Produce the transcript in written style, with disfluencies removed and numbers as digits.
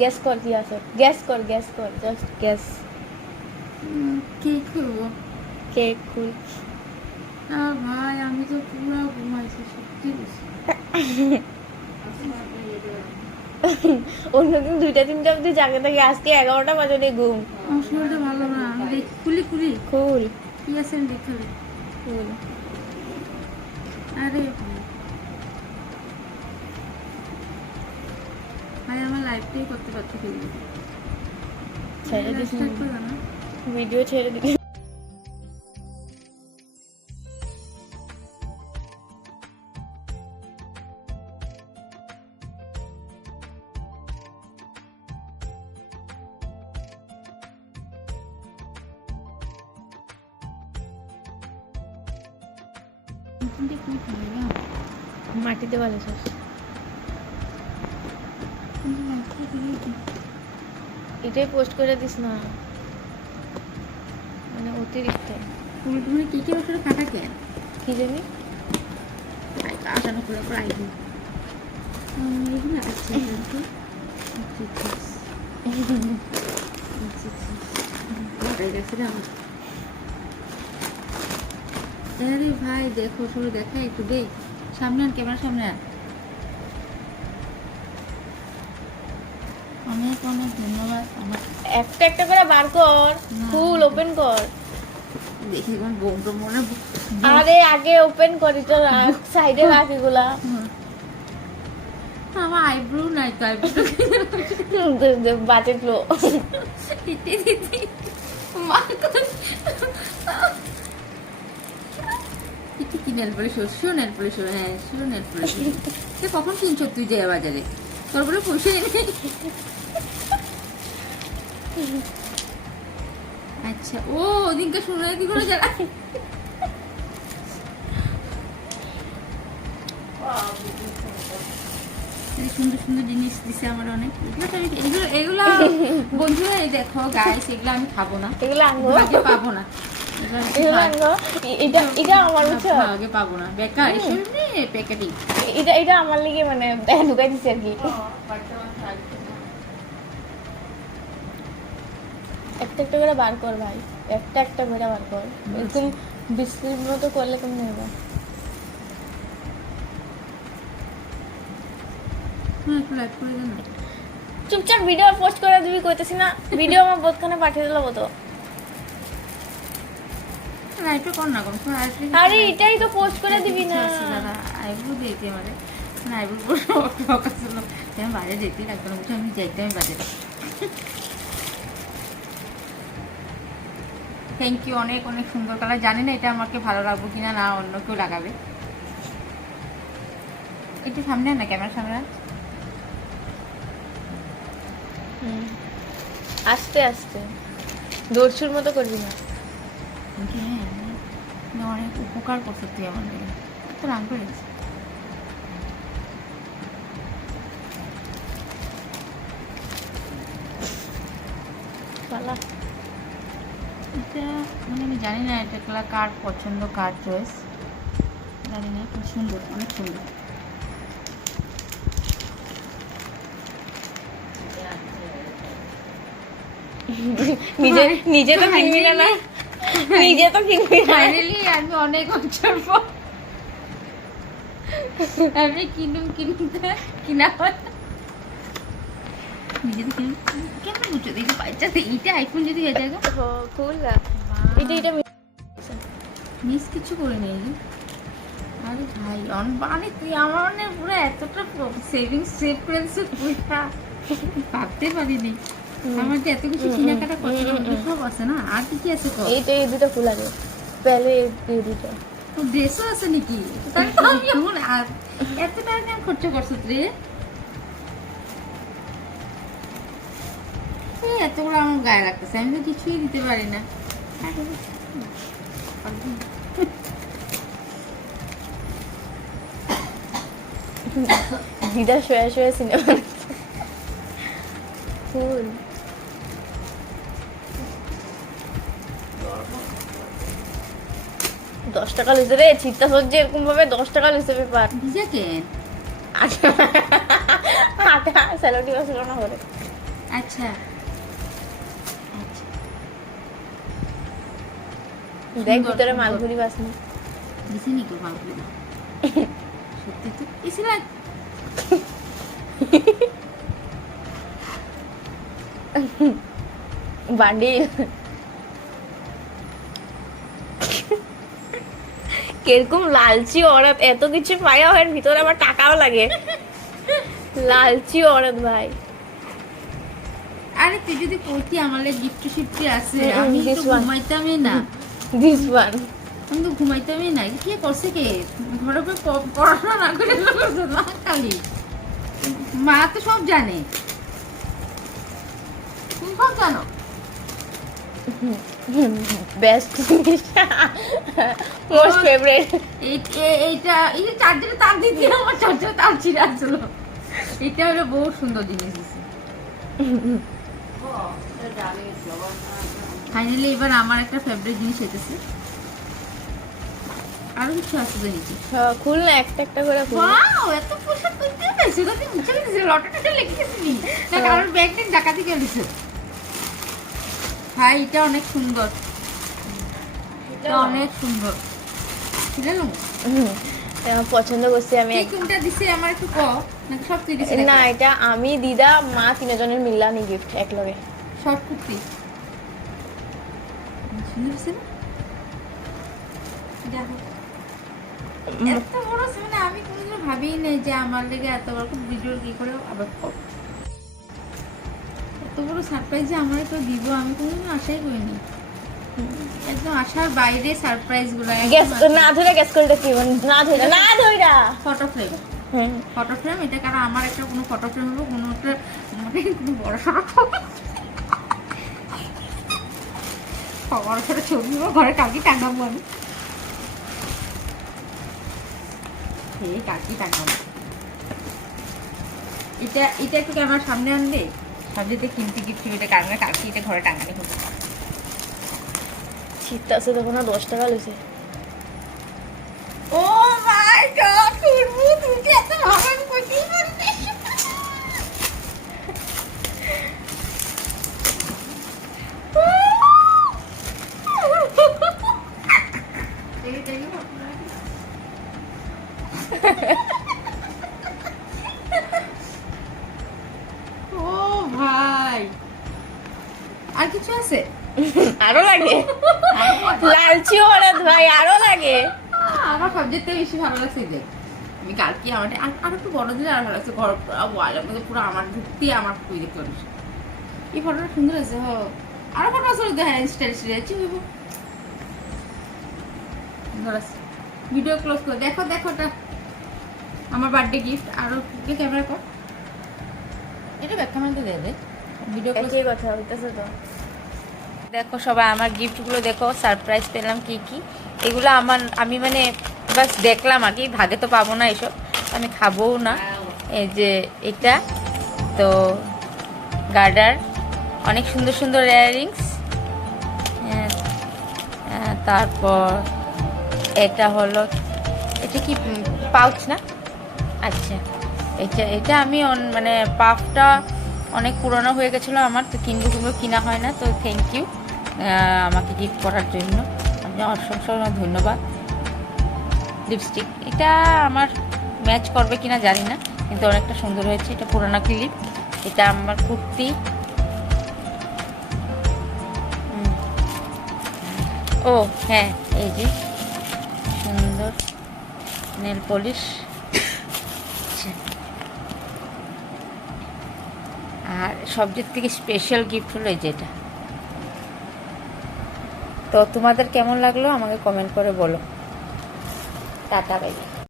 Gas কর কি আছে, গ্যাস কর জাস্ট গ্যাস। কি করবো? কেক খুল। ভাই আমি তো পুরো ঘুমাইছি সত্যি বলছি। অন্যদিন 2টা 3টা অব্দি জাগে থাকে, আজকে 11টা বাজে ঘুম। আমার শরীরটা ভালো না, খুলি খুলি খুল কি আছে আমি দেখতে হবে। খুল। আরে ভাই আমার লাইভটাই করতে পারছি কিন্তু ছেড়ে দিস স্টার্ট করে না। ভিডিও ছেড়ে দিস। মাটিতে ভালো শেষ। এটাই পোস্ট করে দিস না, মানে অতিরিক্ত। তুমি কি কি ওষুধ কাটা কেন কি জানি আসানো করে প্রাইজ আরে ভাই দেখো শুরু দেখা একটু দেখ সামনে আর ক্যামেরার সামনে আর অনেক অনেক ধন্যবাদ। আমার একটা একটা করে বার কর, ফুল ওপেন কর। দেখি এখন বোমটা মনে আরে আগে ওপেন করি তো, সাইডে রাখ এগুলা। আমার আইব্রো নাই তো আইব্রো বাজেট লো। কি নেল পলিশ শিও নেল পলিশ হ্যাঁ শিও নেল পলিশ সে কখন কিনছ তুই যে বাজারে তোর বলে পয়সা নেই। আচ্ছা ও ওদিনকে শুনে কি করে যারা সুন্দর সুন্দর জিনিস দিছে আমার অনেক। এগুলো বন্ধুরা এই দেখো গাইস এগুলো আমি খাবো না, এগুলো আনবো, আগে পাবো না, এগুলো আনবো। এটা আমার বুঝছো, আগে পাবো না বেকার প্যাকেটিং। এটা আমার লিগে মানে ঢুকাই দিচ্ছে আর কি। একটা একটা করে বার কর ভাই, একটা একটা করে বার কর। এরকম বিস্কুট মতো করলে কেমন হবে? চুপচাপ ভিডিও পোস্ট করে দিবি কইতেছি না, ভিডিও আমার বোধখানে পাঠিয়ে দিলাম তো। আরে এটাই তো পোস্ট করে দিবি না। আইব্রো দিতে আমারে মানে আইব্রো আসলো আমি বাইরে যেতেই লাগতো না, বুঝে আমি যাইতে আমি বাজে। থ্যাংক ইউ অনেক অনেক সুন্দর কালার। জানি না এটা আমাকে ভালো লাগবে কিনা না অন্য কেউ লাগাবে। একটু সামনে না ক্যামেরার সামনে আস্তে আস্তে দর্শুর মতো করবি না। অনেক উপকার করছে তুই আমার লাগে তো রাম করেছি। এটা মানে আমি জানি না এটা কার পছন্দ কার চয়েস জানি না, খুব সুন্দর অনেক সুন্দর। নিজে নিজে তো কিনবি না, না নিজে তো কিনবি না। ফাইনালি আমি অনেক বছর পর আমি কিনা নিজে তো কিনুন কেন বুঝছো দেখি বাচ্চা এইটা আইফোন যদি হয়ে যায় খুল না এটা মিস কিছু করে নেই। আরে ভাই মানে তুই আমার মানে পুরো এতটা সেভিংস সেভ করে দিচ্ছে পয়সা ভাবতে পারিনি। আমার তো এত কিছু কেনাকাটা করছে সব আছে না, আর কি কি আছে? এইটা এই দুটো ফুল আছে পেলে এই দুটো ড্রেসও আছে নাকি? তাই তো আমি এমন আর এত টাকা খরচ করছো রে এতগুলো আমার গায়ে লাগতেছে, আমি তো কিছুই দিতে পারি না। দিদা শোয়া শোয়া সিনেমা ফুল 10 টাকা লইছে রে, চিত্তা সজ্জে এরকম ভাবে 10 টাকা লইছে পেপার। ভিজা কেন আটা স্যালাডি বাসলো না করে আচ্ছা আচ্ছা দেখ সুন্দর, ভিতরে সুন্দর। মালপুরি বাসনি। দিছি নি তো মালপুরি সত্যি তো দিছি না বান্ডিল কিরকম লালচি औरत, এত কিছু পায়া হয় ভিতরে আবার টাকাও লাগে। লালচি औरत ভাই। আরে তুই যদি কইতি আমার গিফট শিফটি আছে হুম, আমি তো this one. ঘুমাইতামই না দিস ওয়ান। আমি তো ঘুমাইতামই না কি করছে কে ঘরে উপরে পড়াশোনা না করে না খালি মা তো সব জানে তুমি সব জানো বেস্ট মোস্ট ফেভারিট। এইটা এই যে চার্জারে তার দিতে আমার চার্জারে তার ছিঁড়ে আসলো এটা হলো বহুত সুন্দর জিনিস দিছে ফাইনালি এবার আমার একটা ফেভারিট জিনিস এসেছে আরো কিছু আছে তো নিচে খুল না, একটা একটা করে খুল। ওয়াও এত পয়সা কইতে পাইছো তো তুমি মুছে দিছিস লটারিটা লিখেছিস না কারণ ব্যাগ নিয়ে ডাকাতি করেছো ভাই এটা অনেক সুন্দর এটা অনেক সুন্দর বুঝলো আমার পছন্দ করছি আমি। এই কোনটা দিছে আমার একটু ক না সব তুই দিছিস না এটা আমি দিদা মা তিনজনের মিল্লানি গিফট একলগে। শর্ট কুর্তি সুন্দর দিছে না দেখো এত বড় মানে আমি কোনোদিনও ভাবিই নাই যে আমার লেগে এত বড় ভিডিও কি করে আবার করব এত বড় সারপ্রাইজ যে আমার তো দিব আমি কোনোদিনও আশাই করিনি একদম আশার বাইরে সারপ্রাইজ গুলো গ্যাস না ধরে গ্যাস করতে কি না ধরে না ধইরা ফটো ফ্রেম ফটো ফ্রেম এটা কারণ আমার একটা কোনো ফটো ফ্রেম হলো কোনো একটা মানে কোনো বড় সড়ো বড় সড়ো ছবি হলো ঘরে কাকি টাঙাবো আমি এই কাকি টাঙাবো এটা এটা একটু আমার সামনে আনবে সামনেতে কিনতে গিফট এটা কারণে কাকি এটা ঘরে টাঙানি হতো শীত আছে তো কোনো 10 টাকা লইছে। ও মাই গড করবো তুমি কি এত ভালো আমি কইতেই পারি না ও ভাই আর কিছু আছে আরো লাগে লালচি औरत ভাই আরো লাগে। আমার সবচেয়ে বেশি ভালো লাগছে যে আমি কালকে আমার আর একটু বড় দিলে আর ভালো লাগছে ঘর ওয়ালের মধ্যে পুরো আমার ঢুকতে আমার তুই দেখতে পারিস এই ফটোটা সুন্দর আছে হ আরো ফটো আছে ওদের হেয়ার স্টাইল যাচ্ছি হইব সুন্দর আছে ভিডিও ক্লোজ করে দেখো দেখো এটা আমার বার্থডে গিফট আরো ক্যামেরা কর এটা ব্যাক ক্যামেরাতে দিয়ে দে ভিডিও ক্লোজ একই কথা হইতাছে তো। দেখো সবাই আমার গিফটগুলো দেখো সারপ্রাইজ পেলাম কি কি এগুলো আমি মানে বাস দেখলাম আর কি ভাগে তো পাবো না এসব আমি খাবোও না এই যে এটা তো গার্ডার অনেক সুন্দর সুন্দর ইয়াররিংস তারপর এটা হলো এটা কি পাউচ না আচ্ছা এটা আমি মানে পাফটা অনেক পুরনো হয়ে গেছিলো আমার তো কিনবো কিনা হয় না তো থ্যাংক ইউ আমাকে গিফট করার জন্য আপনি অসংখ্য ধন্যবাদ লিপস্টিক এটা আমার ম্যাচ করবে কিনা জানি না কিন্তু অনেকটা সুন্দর হয়েছে এটা পুরোনো ক্লিপ এটা আমার কুর্তি ও হ্যাঁ এই যে সুন্দর নেল পলিশ আর সবচেয়ে থেকে স্পেশাল গিফট হলো এই যেটা তো তোমাদের কেমন লাগলো আমাকে কমেন্ট করে বলো টাটা বাই।